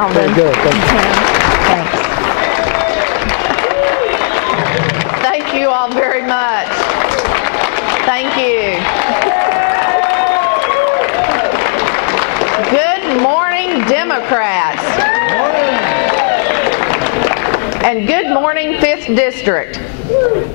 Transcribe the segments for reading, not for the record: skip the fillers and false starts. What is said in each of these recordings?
Alvin. Very good. Thank you. Thanks. Thank you all very much. Thank you. Good morning, Democrats. And good morning, 5th District.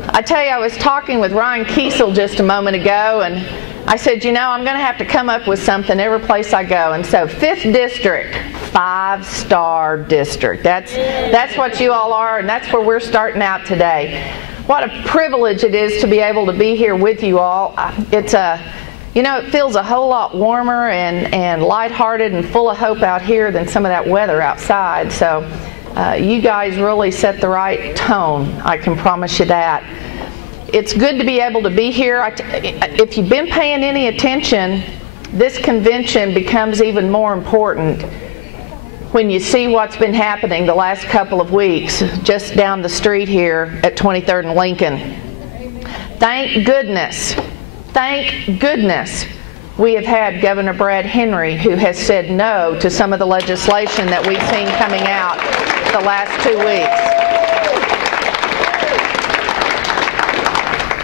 I tell you, I was talking with Ryan Kiesel just a moment ago, and I said, you know, I'm going to have to come up with something every place I go. And so 5th District, 5-star district. That's what you all are, and that's where we're starting out today. What a privilege it is to be able to be here with you all. You know, it feels a whole lot warmer and lighthearted and full of hope out here than some of that weather outside. So you guys really set the right tone, I can promise you that. It's good to be able to be here. If you've been paying any attention, this convention becomes even more important when you see what's been happening the last couple of weeks just down the street here at 23rd and Lincoln. Thank goodness we have had Governor Brad Henry, who has said no to some of the legislation that we've seen coming out the last 2 weeks.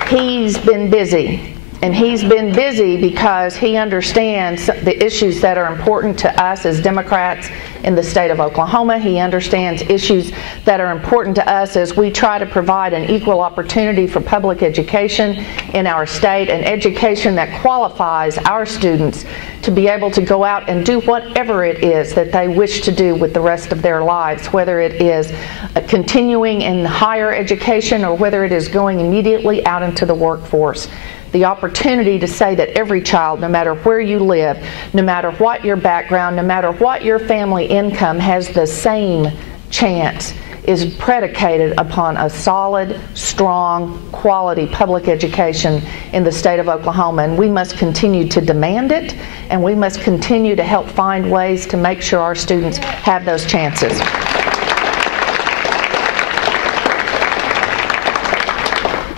He's been busy, and he's been busy because he understands the issues that are important to us as Democrats in the state of Oklahoma. He understands issues that are important to us as we try to provide an equal opportunity for public education in our state, an education that qualifies our students to be able to go out and do whatever it is that they wish to do with the rest of their lives, whether it is continuing in higher education or whether it is going immediately out into the workforce. The opportunity to say that every child, no matter where you live, no matter what your background, no matter what your family income, has the same chance is predicated upon a solid, strong, quality public education in the state of Oklahoma. And we must continue to demand it, and we must continue to help find ways to make sure our students have those chances.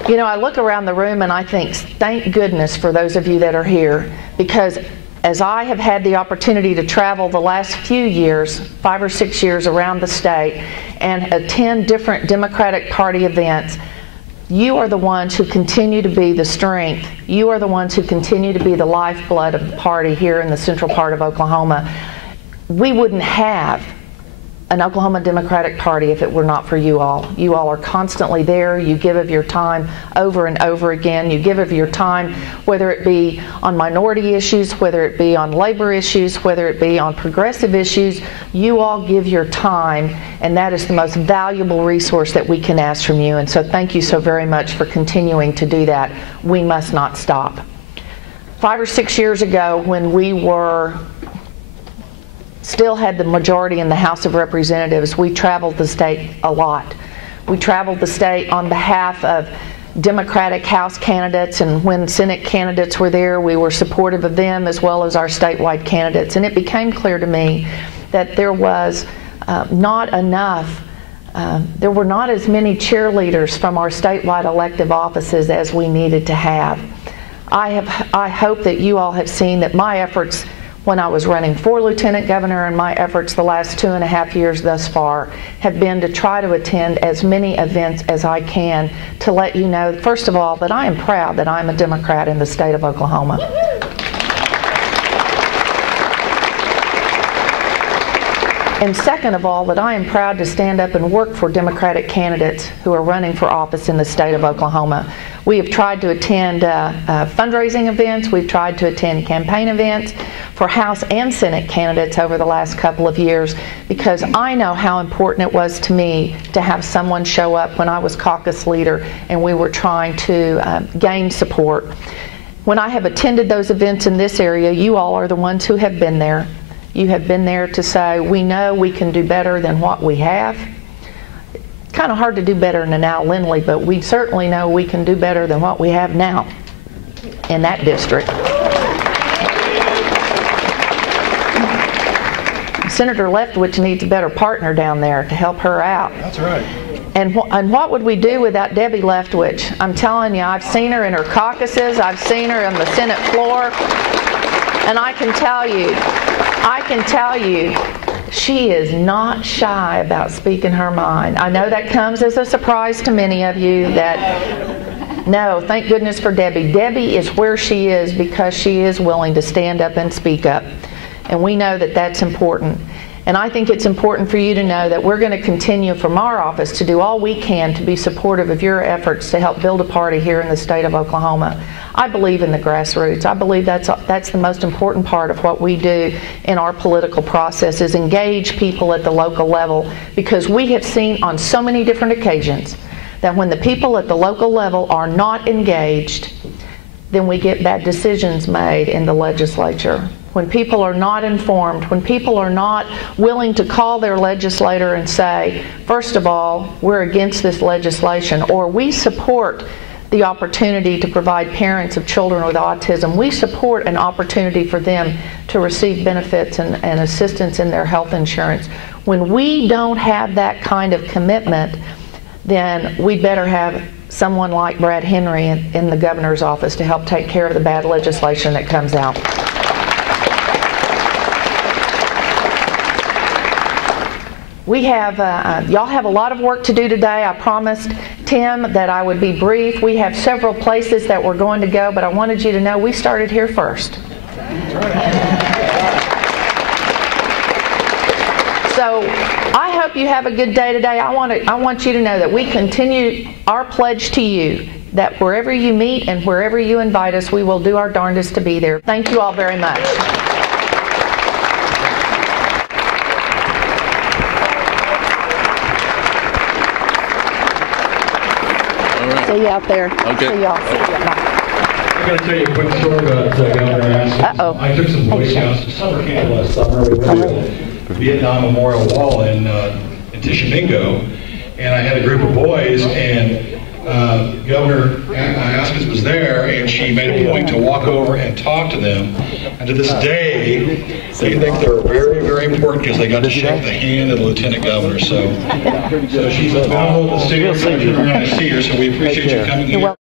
You know, I look around the room and I think, thank goodness for those of you that are here, because as I have had the opportunity to travel the last few years, 5 or 6 years around the state, and attend different Democratic Party events, you are the ones who continue to be the strength. You are the ones who continue to be the lifeblood of the party here in the central part of Oklahoma. We wouldn't have an Oklahoma Democratic Party if it were not for you all. You all are constantly there. You give of your time over and over again. You give of your time, whether it be on minority issues, whether it be on labor issues, whether it be on progressive issues. You all give your time, and that is the most valuable resource that we can ask from you. And so thank you so very much for continuing to do that. We must not stop. 5 or 6 years ago, when we still had the majority in the House of Representatives, we traveled the state a lot. We traveled the state on behalf of Democratic House candidates, and when Senate candidates were there, we were supportive of them as well as our statewide candidates. And it became clear to me that there was not enough, there were not as many cheerleaders from our statewide elective offices as we needed to have. I hope that you all have seen that my efforts when I was running for Lieutenant Governor and my efforts the last 2.5 years thus far have been to try to attend as many events as I can to let you know, first of all, that I am proud that I'm a Democrat in the state of Oklahoma. And second of all, that I am proud to stand up and work for Democratic candidates who are running for office in the state of Oklahoma. We have tried to attend fundraising events. We've tried to attend campaign events for House and Senate candidates over the last couple of years, because I know how important it was to me to have someone show up when I was caucus leader and we were trying to gain support. When I have attended those events in this area, you all are the ones who have been there. You have been there to say, we know we can do better than what we have. It's kind of hard to do better than Al Lindley, but we certainly know we can do better than what we have now in that district. Senator Leftwich needs a better partner down there to help her out. That's right. And what would we do without Debbie Leftwich? I'm telling you, I've seen her in her caucuses, I've seen her on the Senate floor, and I can tell you, She is not shy about speaking her mind. I know that comes as a surprise to many of you that, no, thank goodness for Debbie. Debbie is where she is because she is willing to stand up and speak up. And we know that that's important. And I think it's important for you to know that we're going to continue from our office to do all we can to be supportive of your efforts to help build a party here in the state of Oklahoma. I believe in the grassroots. I believe that's the most important part of what we do in our political process, is engage people at the local level, because we have seen on so many different occasions that when the people at the local level are not engaged, then we get bad decisions made in the legislature. When people are not informed, when people are not willing to call their legislator and say, first of all, we're against this legislation, or we support the opportunity to provide parents of children with autism, we support an opportunity for them to receive benefits and assistance in their health insurance. When we don't have that kind of commitment, then we better have someone like Brad Henry in the governor's office to help take care of the bad legislation that comes out. We have, y'all have a lot of work to do today. I promised Tim that I would be brief. We have several places that we're going to go, but I wanted you to know we started here first. So I hope you have a good day today. I want you to know that we continue our pledge to you that wherever you meet and wherever you invite us, we will do our darndest to be there. Thank you all very much. See you out there. Okay. See y'all. I'm going to tell you a quick story about Governor Askins. I took some Boy Scouts to summer camp last summer. We went to the Vietnam Memorial Wall in Tishomingo, and I had a group of boys, and Governor Askins was there, and she made a point to walk over and talk to them. And to this day, they think they're very, very important because they got to shake the hand of the Lieutenant Governor. So she's available to see her. We're going to see her, so we appreciate you coming here.